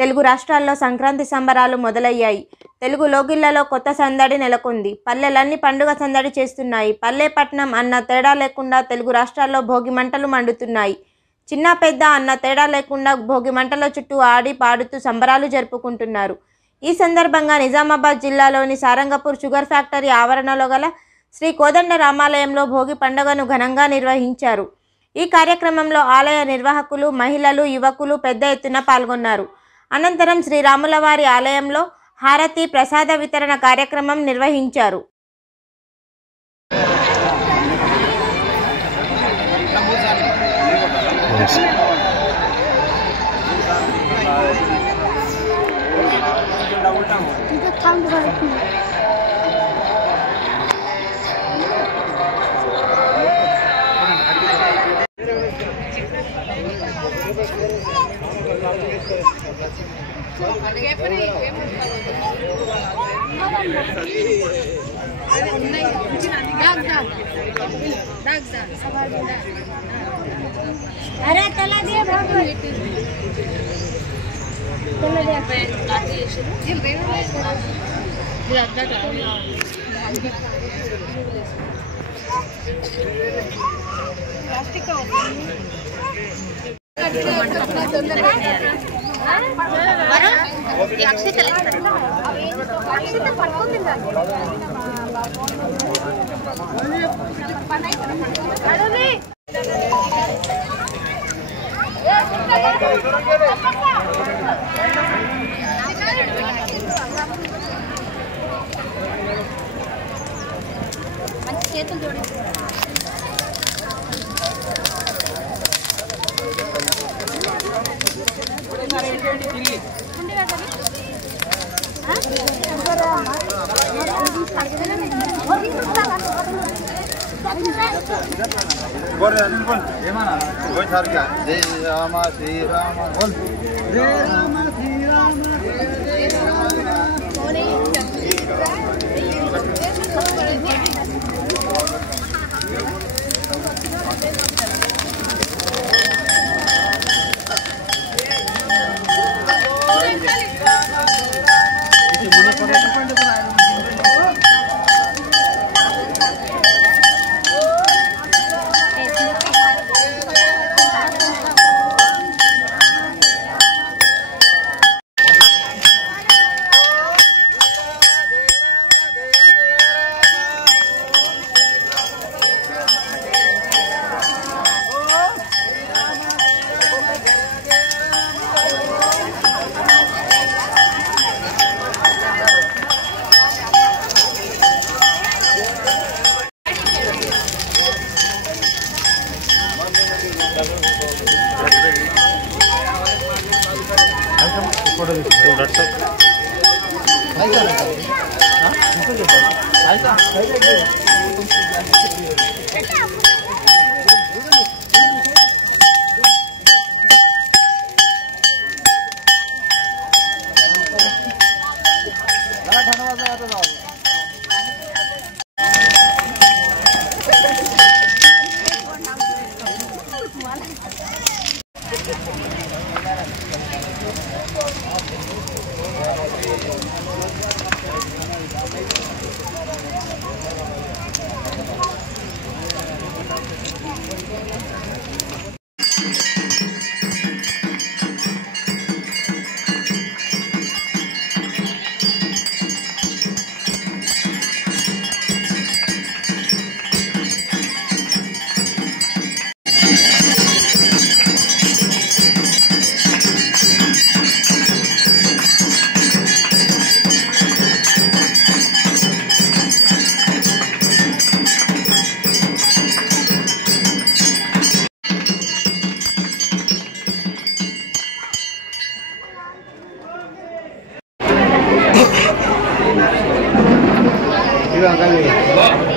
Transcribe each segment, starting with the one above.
తెలుగు రాష్ట్రాల్లో సంక్రాంతి సంబరాలు మొదలయ్యాయి. తెలుగు లోగిళ్లలో కొత్త సందడి నెలకొంది. పల్లెలన్నీ పండుగ సందడి చేస్తున్నాయి. పల్లె పట్నం అన్న తేడా లేకుండా తెలుగు రాష్ట్రాల్లో భోగి మంటలు మండుతున్నాయి. చిన్న పెద్ద అన్న తేడా లేకుండా భోగి మంటల చుట్టూ ఆడి పాడుతూ సంబరాలు జరుపుకుంటున్నారు. ఈ సందర్భంగా నిజామాబాద్ జిల్లాలోని సారంగపూర్ షుగర్ ఫ్యాక్టరీ ఆవరణలో గల శ్రీ కోదండ రామాలయంలో భోగి పండుగను ఘనంగా నిర్వహించారు. ఈ కార్యక్రమంలో ఆలయ నిర్వాహకులు, మహిళలు, యువకులు పెద్ద ఎత్తున పాల్గొన్నారు. అనంతరం శ్రీరాములవారి ఆలయంలో హారతి, ప్రసాద వితరణ కార్యక్రమం నిర్వహించారు. अरे चला दिए प्लास्टिक చేతులు చూడండి. बोल जय राम श्री राम बोल जय राम श्री राम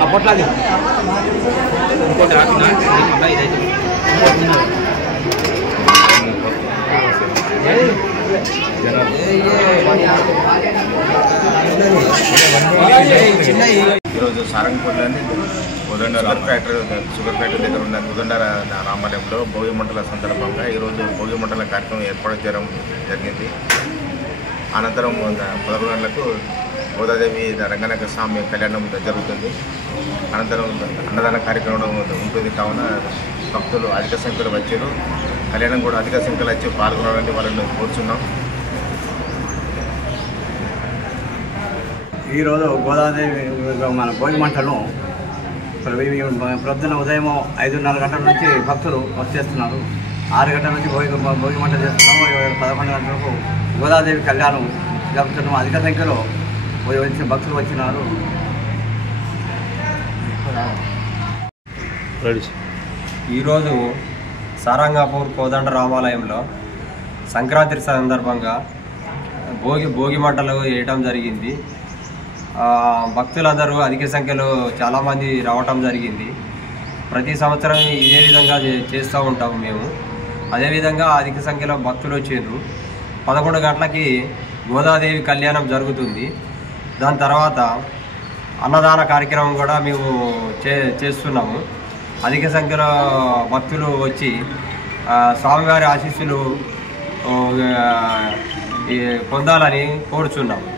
అప్పట్లో ఇంకోటి ఆపినా మళ్ళీ ఇదైతే ఈరోజు సారంగపూర్లోని షుగర్ ఫ్యాక్టరీ దగ్గర ఉన్న కోదండ రామాలయంలో భోగి మంటల సందర్భంగా ఈరోజు భోగి మంటల కార్యక్రమం ఏర్పాటు చేయడం జరిగింది. అనంతరం 11 గంటలకు గోదాదేవి రంగనాయక స్వామి కళ్యాణం జరుగుతుంది. అనంతరం అన్నదాన కార్యక్రమం ఉంటుంది. కావున భక్తులు అధిక సంఖ్యలో వచ్చారు. కళ్యాణం కూడా అధిక సంఖ్యలో వచ్చి పాల్గొనాలని వాళ్ళని కోరుచున్నాం. ఈరోజు గోదాదేవి మన భోగి మంటలను ప్రొద్దున ఉదయం 5:30 గంటల నుంచి భక్తులు వచ్చేస్తున్నారు. 6 గంటల నుంచి భోగి మంట చేస్తున్నాము. 11 గంటలకు గోదాదేవి కళ్యాణం జరుపుతున్నాము. అధిక సంఖ్యలో భక్తులు వచ్చినారు. ఈరోజు సారంగాపూర్ కోదండ రామాలయంలో సంక్రాంతి సందర్భంగా భోగి మంటలు వేయటం జరిగింది. భక్తులందరూ అధిక సంఖ్యలో చాలామంది రావటం జరిగింది. ప్రతి సంవత్సరం ఇదే విధంగా చేస్తూ ఉంటాము మేము. అదేవిధంగా అధిక సంఖ్యలో భక్తులు వచ్చారు. 11 గంటలకి గోదాదేవి కళ్యాణం జరుగుతుంది. దాని తర్వాత అన్నదాన కార్యక్రమం కూడా మేము చేస్తున్నాము. అధిక సంఖ్యలో భక్తులు వచ్చి స్వామివారి ఆశీస్సులు పొందాలని కోరుచున్నాము.